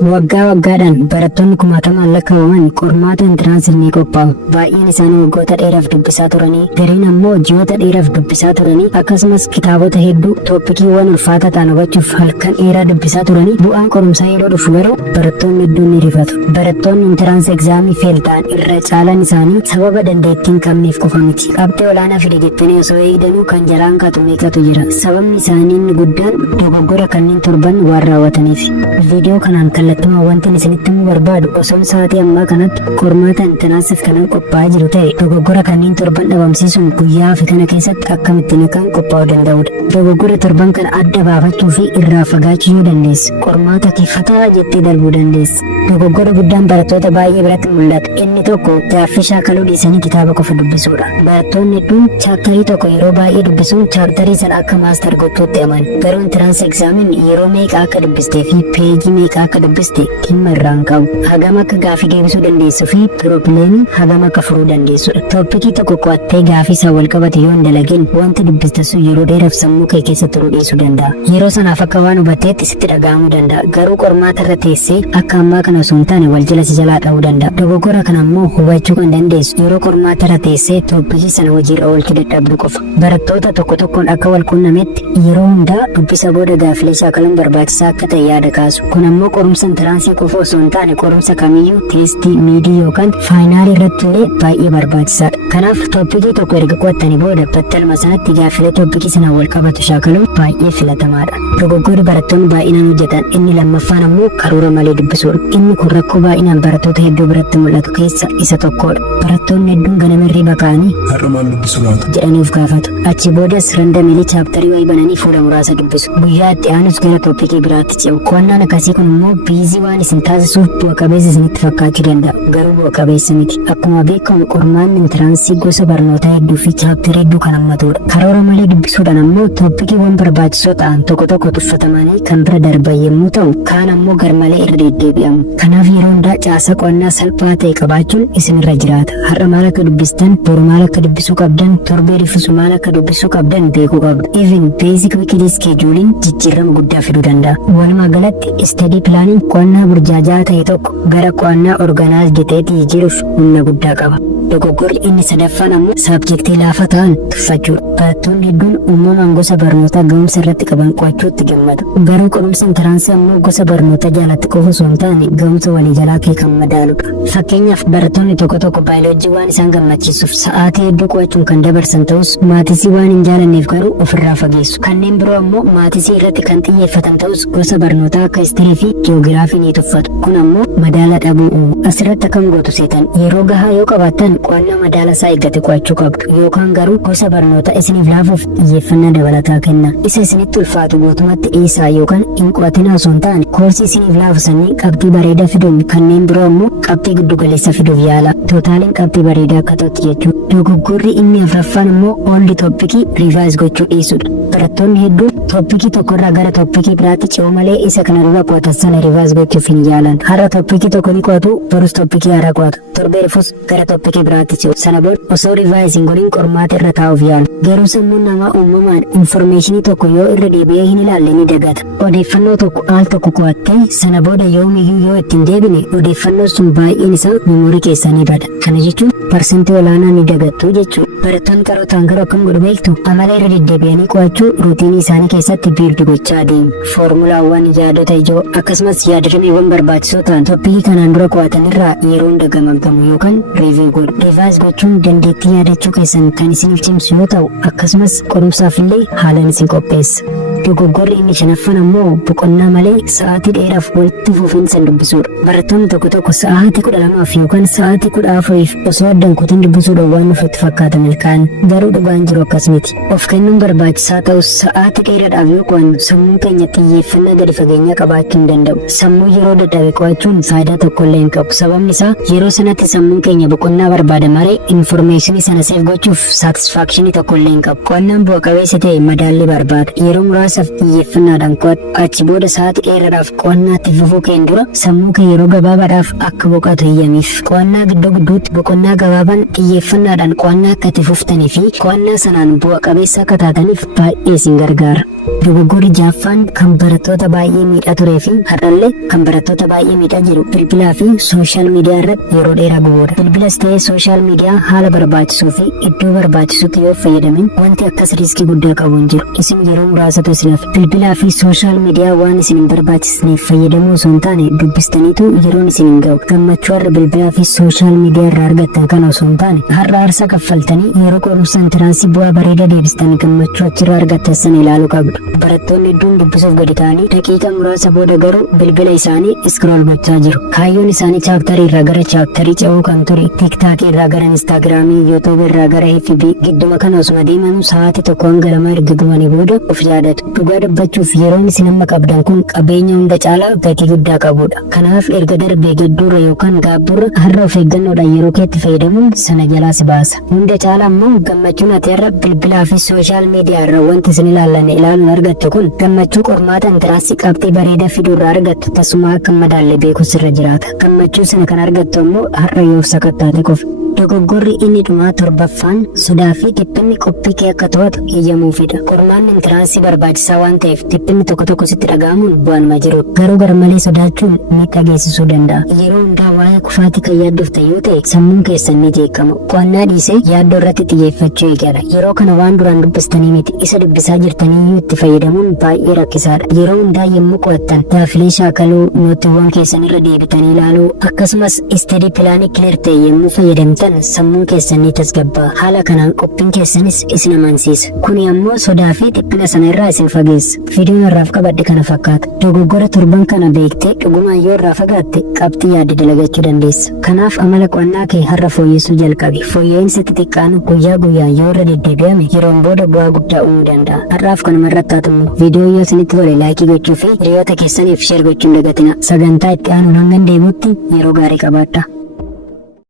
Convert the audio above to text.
Waggaa waggaadhaan barattoonni kumaatamaan lakkaa'aman qormaata intiraansiif ni qophaa'u. Baay'een isaanii waggoota dheeraaf dubbisaa turanii, gariin ammoo ji'oota dheeraaf dubbisaa turanii, akkasumas kitaabota hedduu tooppikiiwwan ulfaataa ta'an hubachuuf halkan dheeraa dubbisaa turanii, bu'aan qorumsaa yeroo dhufu garuu barattoonni hedduun ni rifatu. Barattoonni intiraansi egzaamii feel ta'an irra caalaan isaanii sababa dandeettii hin qabneef qofa miti. Qabxii olaanaa fide jettanii osoo eegdanuu kan jalaan katu meeqatu jira. Sababni isaanii inni guddaan dogoggora kanneen torban waan raawwataniif. Viidiyoo kanaan kallattumaa wanti isinitti himuu barbaadu osoo sa'aatii ammaa kanatti qormaata intiraansiif kanan qophaa'aa jiru ta'e dogoggora kanneen torban dhabamsiisuun guyyaa fi kana keessatti akkamittiin kan qophaa'uu danda'udha. Dogoggora torban kana adda baafachuu fi irraa fagaachuu dandeessu. Qormaata kifataa jettee darbuu dandeessu. Dogoggora guddaan barattoota baay'ee biratti mul'ata. Inni tokko gaaffii shaakaluu dhiisanii kitaaba qofa dubbisuudha. Barattoonni hedduun chaaptarii tokko yeroo baay'ee dubbisuun chaaptarii sana akka maastar gochuutti amanu. Garuu intiraansi egzaamiin yeroo meeqa akka dubbistee fi peejii meeqa akka dubbiste dhimma irraan qabu. Hagam akka gaaffii deebisuu dandeessuu fi piroobileemii hagam akka furuu dandeessudha. Tooppikii tokko qo'attee gaaffii isaa wal qabate yoo hin dalagin wanti dubbiste sun yeroo dheeraaf sammuu kee keessa turuu dhiisuu danda'a. Yeroo sanaaf akka waan hubatteetti sitti dhaga'amuu danda'a. Garuu qormaata irra teessee akka ammaa kana osoo hin taane wal jala si jalaa dha'uu danda'a. Dogoggora kana ammoo hubachuu kan dandeessu yeroo qormaata irra teessee tooppikii sana hojiirra oolchuu dadhabdu qofa. Barattoota tokko tokkoon akka wal quunnametti yeroo hundaa dubbisa booda gaaffilee shaakalan barbaachisaa akka ta'e yaada kaasu. Kun ammoo qorumsa intiransii qofa osoo hin taane qorumsa kamiyyuu teestii miidii yookaan faayinaalii irratti illee baay'ee barbaachisaadha. Kanaaf tooppikii tokko erga qo'attanii booda battaluma sanatti gaaffilee tooppikii sanaan wal qabatu shaakaluun baay'ee filatamaadha. Dogoggorri barattoonni baay'inaan hojjetan inni lammaffaan ammoo karoora malee dubbisuudha. Inni kun rakkoo baay'inaan barattoota hedduu biratti mul'atu keessa isa tokkodha. Barattoonni hedduun ganama hirriba ka'anii har'a maal dubbisu laata jedhanii of gaafatu. Achi boodas randamilee chaaptarii wayii bananii fuula muraasa dubbisu. Guyyaa itti aanus gara tooppikii biraatti ce'u. Qo'annaan akkasii kun immoo biizii waan isin taasisuuf bu'a qabeessa isinitti fakkaachuu danda'a. Garuu bu'a qabeessa miti. Akkuma beekamu qormaanni intiransii gosa barnootaa hedduu fi chaaptarii hedduu kan hammatudha. Karoora malee dubbisuudhaan ammoo tooppikiiwwan barbaachisoo ta'an tokko tokko tuffatamanii kan bira darban yommuu ta'u, kaan ammoo garmalee irra deddeebi'amu. Kanaaf yeroo hundaa caasa qo'annaa salphaa ta'e qabaachuun isinirra jiraata. Har'a maal akka dubbistan, boru maal akka dubbisuu qabdan, torbee rifusu maal akka dubbisuu qabdan beekuu qabdu. Even beezik wiikilii iskeejuuliin jijjiirama guddaa fiduu danda'a. Walumaa galatti istadii pilaaniin qo'annaa burjaajaa ta'e tokko gara qo'annaa organaayizd ta'etti jijjiiruuf humna guddaa qaba. Dogoggorri inni sadaffaan ammoo saabjektii laafaa ta'an tuffachuudha. Barattoonni hedduun uumamaan gosa barnootaa ga'umsa irratti qaban qo'achuutti gammadu. Garuu qorumsa intiransii ammoo gosa barnootaa jaalatti qofa osoo hin taane ga'umsa walii jalaa kee kan madaaludha. Fakkeenyaaf barattoonni tokko tokko baayoloojii waan isaan gammachiisuuf sa'aatii hedduu qo'achuun kan dabarsan ta'us maatisii waan hin jaalanneef garuu ofirraa fageessu. Kanneen biroo ammoo maatisii irratti kan xiyyeeffatan ta'us gosa barnootaa akka histirii fi ji'oogiraafii ni tuffatu. Kun ammoo madaala dhabuu uumu. Asirratti akkam gootu seetan yeroo gahaa yoo qabaattan qo'annaa madaala isaa eeggate qo'achuu qabdu yookaan garuu gosa barnoota isiniif laafuuf xiyyeeffannaa dabalataa kenna. Isa isinitti ulfaatu guutumatti dhiisaa yookaan hin qo'atinaa osoo hin taane koorsii isiniif laafu sanii qabxii bareedaa fiduun kanneen biroo ammoo qabxii giddugaleessa fiduuf yaala. Tootaaliin qabxii bareedaa akka ta'utti jechuudha. Dogoggorri inni afraffaan immoo ooldi tooppikii riivaayiz gochuu dhiisudha. Barattoonni hedduun tooppikii tokkorraa gara tooppikii biraatti ce'u malee isa kana dura qo'atan sana riivaayiz gochuuf hin yaalan. Har'a tooppikii tokko ni qo'atu, borus tooppikii haaraa qo'atu. Torbee rifus gara tooppikii biraatti ce'u. Sana booda osoo riivaayiz hin godhin qormaata irra taa'uuf yaalu. Garuu sammuun namaa uumamaan infoormeeshinii tokko yoo irra deebi'ee hin ilaalle ni dagata. Odeeffannoo tokko al tokko qo'attee sana booda yoomiyyuu yoo ittiin deebine odeeffannoo sun baay'een isaa meemoorii keessaa ni bada. Kana jechuun parsentii olaanaa ni dagattu jechuudha. Barattoonni qarootaan garuu akkam godhu beektu amala irra deddeebi'anii qo'achuu ruutiinii isaanii keessatti biildi gochaa deemu. Foormulaawwan yaadota ijoo akkasumas yaadrimeewwan barbaachisoo ta'an tooppikii kanaan dura qo'atan irraa yeroo hunda gamaggamu yookaan riivii godhu. Riivaayiz gochuun dandeettii yaadachuu keessan kan isiniif cimsu yoo ta'u akkasumas qorumsaaf illee haalaan isin qopheessa. Dogoggorri inni shanaffaan ammoo boqonnaa malee sa'aatii dheeraaf walitti fufiinsa dubbisuudha. Barattoonni tokko tokko sa'aatii 12 yookaan sa'aatii 14 osoo addan kutin dubbisuudhaan waan ofitti fakkaatan ilkaan garuu dhugaan jiru akkas miti. Of kennuun barbaachisaa ta'us sa'aatii dheeraadhaaf yoo qo'annu sammuun keenya xiyyeeffannaa gadi fageenyaa qabaachuu hin danda'u. Sammuu yeroo dadhabe qo'achuun faayidaa tokkollee hin qabu. Sababni isaa yeroo sanatti sammuun keenya boqonnaa barbaada malee infoormeeshinii sana seef gochuuf saatisfaakshinii tokkollee hin qabu. Qo'annaan bu'a qabeessa ta'e madaalli barbaada. Yeroo muraasaaf xiyyeeffannaadhaan qo'atu. Achi booda sa'aatii dheeraadhaaf qo'annaatti fufuu keen dura sammuu kee yeroo gabaabaadhaaf akka boqotu hiyyamiif. Qo'annaa gidduu gidduutti boqonnaa gabaabaan xiyyeeffannaadhaan qo'annaa akka itti fuftanii fi qo'annaa sanaan bu'a qabeessa akka taataniif baay'ee isin gargaara. Dogoggorri jaaffaan kan barattoota baay'ee miidhaa turee fi har'allee kan barattoota baay'ee miidhaa jiru bilbilaa fi sooshaal miidiyaa irratti yeroo dheeraa gubuudha. Bilbilas ta'ee sooshaal miidiyaa haala barbaachisuu fi iddoo barbaachisutti yoo fayyadamin wanti akkas riiskii guddaa qabu hin jiru. Isin yeroo muraasatu isinaaf bilbilaa fi sooshaal miidiyaa waan isin hin barbaachisneef fayyadamuu osoo hin taane dubbistaniitu yeroon isin hin ga'u. Gammachuu har'a bilbilaa fi sooshaal miidiyaa irraa argattan kana osoo hin taane har'a aarsaa kaffaltanii yeroo qorumsa intiransii bu'aa bareedaa deebistanii gammachuu achirraa argattan sana ilaaluu qabdu. Barattoonni hedduun dubbisuuf gadi ta'anii daqiiqaa muraasa booda garuu bilbila isaanii iskrool gochaa jiru. Kaayyoon isaanii chaaptarii irraa gara chaaptarii ce'uu kan ture tiktaakii irraa gara instaagiraamii yuutuubii irraa gara FB gidduma kana osuma deemanuu sa'aatii tokko hanga lama erga gumanii booda of yaadatu. Dhugaa dubbachuuf yeroon isin amma qabdan kun qabeenya hunda caalaa gatii guddaa qabudha. Kanaaf erga darbee gidduurra yookaan gaabburra har'a of eeggannoodhaan yeroo keetti fayyadamuun sana jalaa si baasa. Hunda caalaa immoo gammachuun ati har'a bilbilaa fi sooshaal miidiyaa irraa wanti isin ilaallanne ilaaluun argattu kun gammachuu qormaata intiransii qabxii bareedaa fiduurraa argattu tasuma akka madaalle beekus irra jiraata. Gammachuu sana kan argattu immoo har'a yoo sakattaate qofa. Dogoggorri inni dhumaa torbaffaan sodaa fi dhiphinni qophii kee akka to'atu eeyyamuufidha. Qormaanni intiransii barbaachisaa waan ta'eef dhiphinni tokko tokko sitti dhaga'amuun bu'aanuma jiru. Garuu garmalee sodaachuun miidhaa geessisuu danda'a. Yeroo hundaa waa'ee kufaatii kan yaaddoftan yoo ta'e sammuun keessan ni jeeqama. Qo'annaa dhiisee yaaddoo irratti xiyyeeffachuu eegala. Yeroo kana waan duraan dubbistanii miti isa dubbisaa jirtanii itti fayyadamuun baay'ee rakkisaadha. Yeroo hundaa yommuu qo'attan gaafilee shaakaluu nootiiwwan keessan irra deebitanii ilaaluu akkasumas isteedii pilaanii kileer ta'e yommuu fayyadamtan sammuun keessan ni tasgabbaa. Haala kanaan qophiin keessanis isin amansiisa. Kuni ammoo sodaa fi dhiphina sana irraa isin fageessa. Viidiyoon irraaf qabadhe kana fakkaata. Dogoggora torban kana beektee dhugumaan yoo irraa fagaatte qabxii yaadde dalagachuu dandeessa. Kanaaf amala qo'annaa kee har'a fooyyessuu jalqabi. Fooyya'insi xixiqqaan guyyaa guyyaan yoo irra deddeebi'ame yeroon booda bu'aa guddaa uumuu danda'a. Har'aaf kanuma irratti haa xumuru. Viidiyoo yoo isinitti tole laayikii gochuu fi hiriyoota keessaniif sheer gochuun dagatina. Sagantaa itti aanuun hanga deebi'utti yeroo gaarii qabaadhaa.